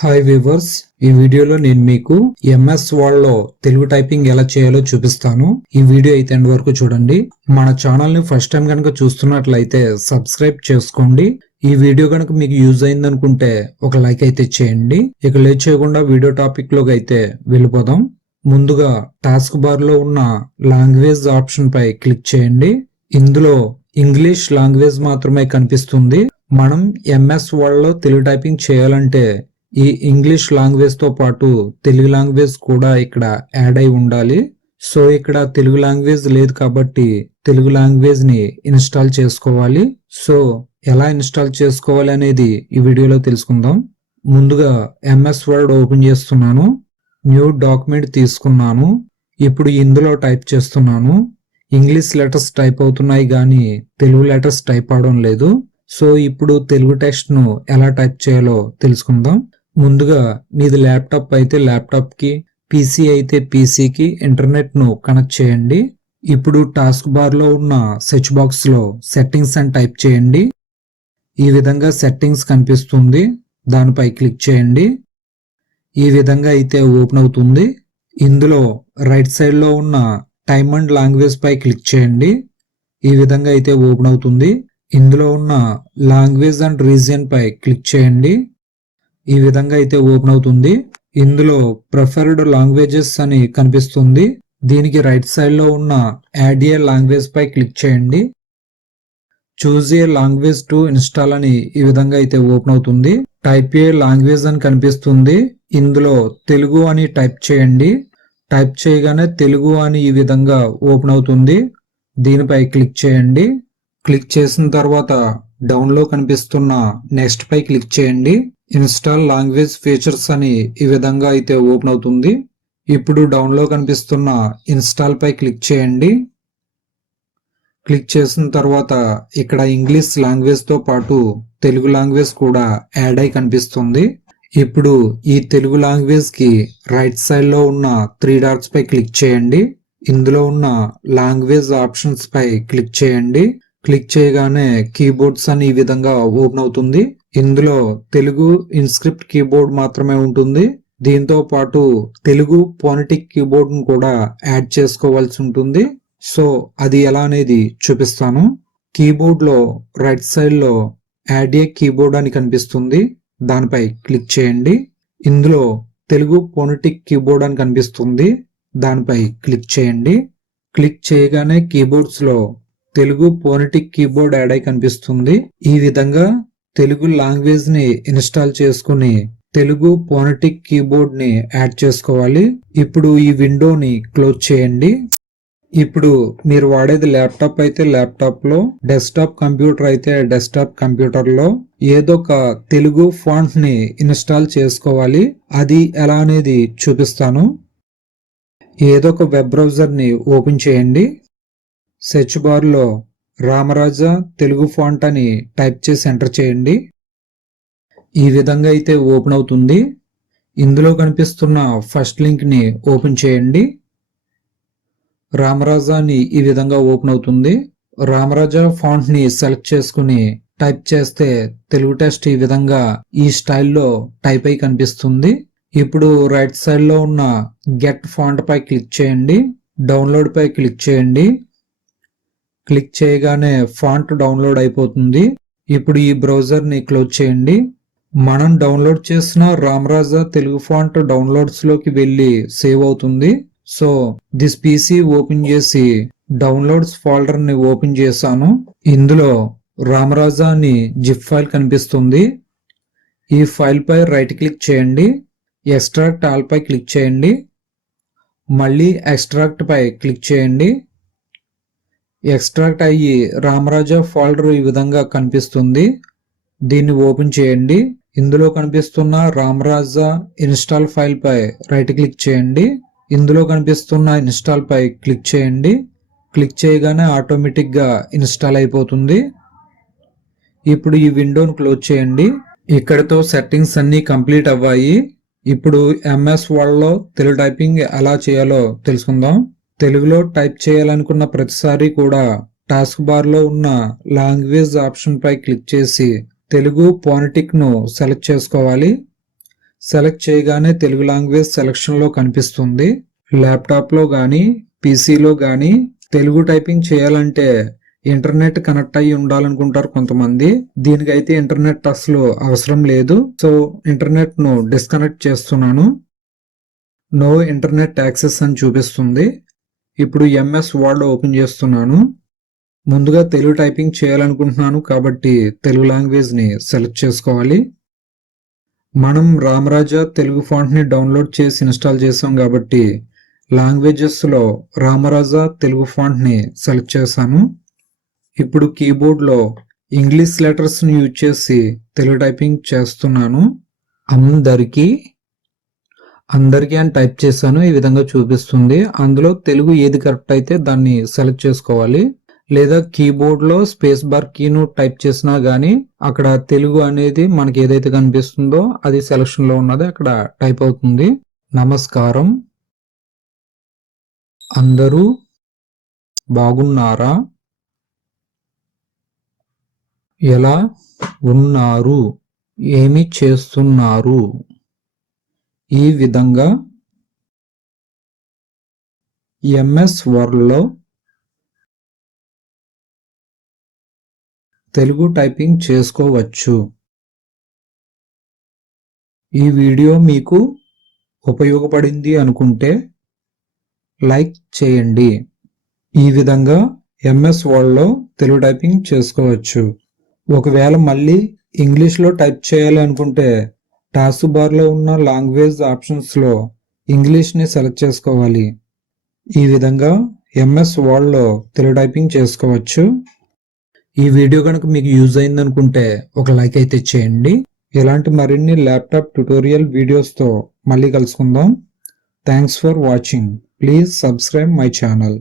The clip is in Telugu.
హాయ్ వ్యూవర్స్, ఈ వీడియోలో నేను మీకు ఎంఎస్ వర్డ్ లో తెలుగు టైపింగ్ ఎలా చేయాలో చూపిస్తాను. ఈ వీడియో అయితే ఎండ్ వరకు చూడండి. మన ఛానల్ ని ఫస్ట్ టైం కనుక చూస్తున్నట్లయితే సబ్స్క్రైబ్ చేసుకోండి. ఈ వీడియో కనుక మీకు యూజ్ అయింది అనుకుంటే ఒక లైక్ అయితే చేయండి. ఇక లేట్ చేయకుండా వీడియో టాపిక్ లోకి అయితే వెళ్ళిపోదాం. ముందుగా టాస్క్ బార్ లో ఉన్న లాంగ్వేజ్ ఆప్షన్ పై క్లిక్ చేయండి. ఇందులో ఇంగ్లీష్ లాంగ్వేజ్ మాత్రమే కనిపిస్తుంది. మనం ఎంఎస్ వర్డ్ లో తెలుగు టైపింగ్ చేయాలంటే ఈ ఇంగ్లీష్ లాంగ్వేజ్ తో పాటు తెలుగు లాంగ్వేజ్ కూడా ఇక్కడ యాడ్ అయి ఉండాలి. సో ఇక్కడ తెలుగు లాంగ్వేజ్ లేదు కాబట్టి తెలుగు లాంగ్వేజ్ ని ఇన్స్టాల్ చేసుకోవాలి. సో ఎలా ఇన్స్టాల్ చేసుకోవాలి అనేది ఈ వీడియోలో తెలుసుకుందాం. ముందుగా ఎంఎస్ వర్డ్ ఓపెన్ చేస్తున్నాను. న్యూ డాక్యుమెంట్ తీసుకున్నాను. ఇప్పుడు ఇందులో టైప్ చేస్తున్నాను. ఇంగ్లీష్ లెటర్స్ టైప్ అవుతున్నాయి కానీ తెలుగు లెటర్స్ టైప్ అవడం లేదు. సో ఇప్పుడు తెలుగు టెక్స్ట్ ను ఎలా టైప్ చేయాలో తెలుసుకుందాం. ముందుగా మీది ల్యాప్టాప్ అయితే ల్యాప్టాప్ కి, పీసీ అయితే పీసీకి ఇంటర్నెట్ ను కనెక్ట్ చేయండి. ఇప్పుడు టాస్క్ బార్ లో ఉన్న సెర్చ్ బాక్స్ లో సెట్టింగ్స్ అని టైప్ చేయండి. ఈ విధంగా సెట్టింగ్స్ కనిపిస్తుంది. దానిపై క్లిక్ చేయండి. ఈ విధంగా అయితే ఓపెన్ అవుతుంది. ఇందులో రైట్ సైడ్ లో ఉన్న టైమ్ అండ్ లాంగ్వేజ్ పై క్లిక్ చేయండి. ఈ విధంగా అయితే ఓపెన్ అవుతుంది. ఇందులో ఉన్న లాంగ్వేజ్ అండ్ రీజియన్ పై క్లిక్ చేయండి. ఈ విధంగా అయితే ఓపెన్ అవుతుంది. ఇందులో ప్రిఫర్డ్ లాంగ్వేజెస్ అని కనిపిస్తుంది. దీనికి రైట్ సైడ్ లో ఉన్న యాడ్ ఏ లాంగ్వేజ్ పై క్లిక్ చేయండి. Choose a language to install అని ఈ విధంగా అయితే ఓపెన్ అవుతుంది. టైప్ ఏ లాంగ్వేజ్ అని కనిపిస్తుంది. ఇందులో తెలుగు అని టైప్ చేయండి. టైప్ చేయగానే తెలుగు అని ఈ విధంగా ఓపెన్ అవుతుంది. దీనిపై క్లిక్ చేయండి. క్లిక్ చేసిన తర్వాత డౌన్ లో కనిపిస్తున్న నెక్స్ట్ పై క్లిక్ చేయండి. ఇన్స్టాల్ లాంగ్వేజ్ ఫీచర్స్ అని ఈ విధంగా అయితే ఓపెన్ అవుతుంది. ఇప్పుడు డౌన్ లో కనిపిస్తున్న ఇన్స్టాల్ పై క్లిక్ చేయండి. క్లిక్ చేసిన తర్వాత ఇక్కడ ఇంగ్లీష్ లాంగ్వేజ్ తో పాటు తెలుగు లాంగ్వేజ్ కూడా యాడ్ అయి కనిపిస్తుంది. ఇప్పుడు ఈ తెలుగు లాంగ్వేజ్ కి రైట్ సైడ్ లో ఉన్న 3 డాట్స్ పై క్లిక్ చేయండి. ఇందులో ఉన్న లాంగ్వేజ్ ఆప్షన్స్ పై క్లిక్ చేయండి. క్లిక్ చేయగానే కీబోర్డ్స్ అని ఈ విధంగా ఓపెన్ అవుతుంది. ఇందులో తెలుగు ఇన్స్క్రిప్ట్ కీబోర్డ్ మాత్రమే ఉంటుంది. దీంతో పాటు తెలుగు ఫోనెటిక్ కీబోర్డ్ ను కూడా యాడ్ చేసుకోవాల్సి ఉంటుంది. సో అది ఎలా అనేది చూపిస్తాను. కీబోర్డ్ లో రైట్ సైడ్ లో యాడ్ ఏ కీబోర్డ్ అని కనిపిస్తుంది. దానిపై క్లిక్ చేయండి. ఇందులో తెలుగు ఫోనెటిక్ కీబోర్డ్ అని కనిపిస్తుంది. దానిపై క్లిక్ చేయండి. క్లిక్ చేయగానే కీబోర్డ్స్ లో తెలుగు ఫోనెటిక్ కీబోర్డ్ యాడ్ అయి కనిపిస్తుంది. ఈ విధంగా తెలుగు లాంగ్వేజ్ ని ఇన్స్టాల్ చేసుకుని తెలుగు ఫోనెటిక్ కీబోర్డ్ ని యాడ్ చేసుకోవాలి. ఇప్పుడు ఈ విండోని క్లోజ్ చేయండి. ఇప్పుడు మీరు వాడేది ల్యాప్టాప్ అయితే ల్యాప్టాప్ లో, డెస్క్టాప్ కంప్యూటర్ అయితే డెస్క్టాప్ కంప్యూటర్ లో ఏదో ఒక తెలుగు ఫాంట్ ని ఇన్స్టాల్ చేసుకోవాలి. అది ఎలా అనేది చూపిస్తాను. ఏదో ఒక వెబ్ బ్రౌజర్ ని ఓపెన్ చేయండి. సెర్చ్ బార్ లో రామరాజా తెలుగు ఫాంట్ అని టైప్ చేసి ఎంటర్ చేయండి. ఈ విధంగా అయితే ఓపెన్ అవుతుంది. ఇందులో కనిపిస్తున్న ఫస్ట్ లింక్ ని ఓపెన్ చేయండి. రామరాజా అని ఈ విధంగా ఓపెన్ అవుతుంది. రామరాజా ఫాంట్ ని సెలెక్ట్ చేసుకుని టైప్ చేస్తే తెలుగు టెక్స్ట్ ఈ విధంగా ఈ స్టైల్లో టైప్ అయి కనిపిస్తుంది. ఇప్పుడు రైట్ సైడ్ లో ఉన్న గెట్ ఫాంట్ పై క్లిక్ చేయండి. డౌన్లోడ్ పై క్లిక్ చేయండి. క్లిక్ చేయగానే ఫాంట్ డౌన్లోడ్ అయిపోతుంది. ఇప్పుడు ఈ బ్రౌజర్ ని క్లోజ్ చేయండి. మనం డౌన్లోడ్ చేసిన రామరాజా తెలుగు ఫాంట్ డౌన్లోడ్స్ లోకి వెళ్ళి సేవ్ అవుతుంది. సో దిస్ పీసీ ఓపెన్ చేసి డౌన్లోడ్స్ ఫోల్డర్ ని ఓపెన్ చేశాను. ఇందులో రామరాజా అని జిప్ ఫైల్ కనిపిస్తుంది. ఈ ఫైల్ పై రైట్ క్లిక్ చేయండి. ఎక్స్ట్రాక్ట్ ఆల్ పై క్లిక్ చేయండి. మళ్ళీ ఎక్స్ట్రాక్ట్ పై క్లిక్ చేయండి. ఎక్స్ట్రాక్ట్ అయ్యి రామరాజా ఫోల్డర్ ఈ విధంగా కనిపిస్తుంది. దీన్ని ఓపెన్ చేయండి. ఇందులో కనిపిస్తున్న రామరాజా ఇన్స్టాల్ ఫైల్ పై రైట్ క్లిక్ చేయండి. ఇందులో కనిపిస్తున్న ఇన్స్టాల్ పై క్లిక్ చేయండి. క్లిక్ చేయగానే ఆటోమేటిక్ గా ఇన్స్టాల్ అయిపోతుంది. ఇప్పుడు ఈ విండోను క్లోజ్ చేయండి. ఇక్కడతో సెట్టింగ్స్ అన్ని కంప్లీట్ అవ్వాయి. ఇప్పుడు ఎంఎస్ వర్డ్ లో తెలుగు టైపింగ్ ఎలా చేయాలో తెలుసుకుందాం. తెలుగులో టైప్ చేయాలనుకున్న ప్రతిసారి కూడా టాస్క్ బార్ లో ఉన్న లాంగ్వేజ్ ఆప్షన్ పై క్లిక్ చేసి తెలుగు ఫోనెటిక్ ను సెలెక్ట్ చేసుకోవాలి. సెలెక్ట్ చేయగానే తెలుగు లాంగ్వేజ్ సెలక్షన్ లో కనిపిస్తుంది. ల్యాప్టాప్ లో గానీ పీసీలో గానీ తెలుగు టైపింగ్ చేయాలంటే ఇంటర్నెట్ కనెక్ట్ అయ్యి ఉండాలనుకుంటారు కొంతమంది. దీనికైతే ఇంటర్నెట్ అసలు అవసరం లేదు. సో ఇంటర్నెట్ ను డిస్కనెక్ట్ చేస్తున్నాను. నో ఇంటర్నెట్ యాక్సెస్ అని చూపిస్తుంది. ఇప్పుడు ఎంఎస్ వర్డ్ ఓపెన్ చేస్తున్నాను. ముందుగా తెలుగు టైపింగ్ చేయాలనుకుంటున్నాను కాబట్టి తెలుగు లాంగ్వేజ్ ని సెలెక్ట్ చేసుకోవాలి. మనం రామరాజా తెలుగు ఫాంట్ ని డౌన్లోడ్ చేసి ఇన్స్టాల్ చేసాం కాబట్టి లాంగ్వేజెస్ లో రామరాజా తెలుగు ఫాంట్ ని సెలెక్ట్ చేశాను. ఇప్పుడు కీబోర్డ్ లో ఇంగ్లీష్ లెటర్స్ ని యూజ్ చేసి తెలుగు టైపింగ్ చేస్తున్నాను. అందరికీ అని టైప్ చేశాను. ఈ విధంగా చూపిస్తుంది. అందులో తెలుగు ఏది కరెక్ట్ అయితే దాన్ని సెలెక్ట్ చేసుకోవాలి. లేదా కీబోర్డ్ లో స్పేస్ బార్ కీను టైప్ చేసినా గానీ అక్కడ తెలుగు అనేది మనకి ఏదైతే కనిపిస్తుందో అది సెలక్షన్ లో ఉన్నది అక్కడ టైప్ అవుతుంది. నమస్కారం, అందరూ బాగున్నారా, ఎలా ఉన్నారు, ఏమి చేస్తున్నారు, ఈ విధంగా ఎంఎస్ వర్డ్ లో తెలుగు టైపింగ్ చేసుకోవచ్చు. ఈ వీడియో మీకు ఉపయోగపడింది అనుకుంటే లైక్ చేయండి. ఈ విధంగా ఎంఎస్ వర్డ్ లో తెలుగు టైపింగ్ చేసుకోవచ్చు. ఒకవేళ మళ్ళీ ఇంగ్లీష్ లో టైప్ చేయాలి అనుకుంటే టాస్క్ బార్ లో ఉన్న లాంగ్వేజ్ ఆప్షన్స్ లో ఇంగ్లీష్ ని సెలెక్ట్ చేసుకోవాలి. ఈ విధంగా ఎంఎస్ వర్డ్ లో తెలుగు టైపింగ్ చేసుకోవచ్చు. ఈ వీడియో కనుక మీకు యూజ్ అయింది అనుకుంటే ఒక లైక్ అయితే చేయండి. ఇలాంటి మరిన్ని ల్యాప్టాప్ ట్యుటోరియల్ వీడియోస్ తో మళ్ళీ కలుసుకుందాం. Thanks for watching. Please subscribe my channel.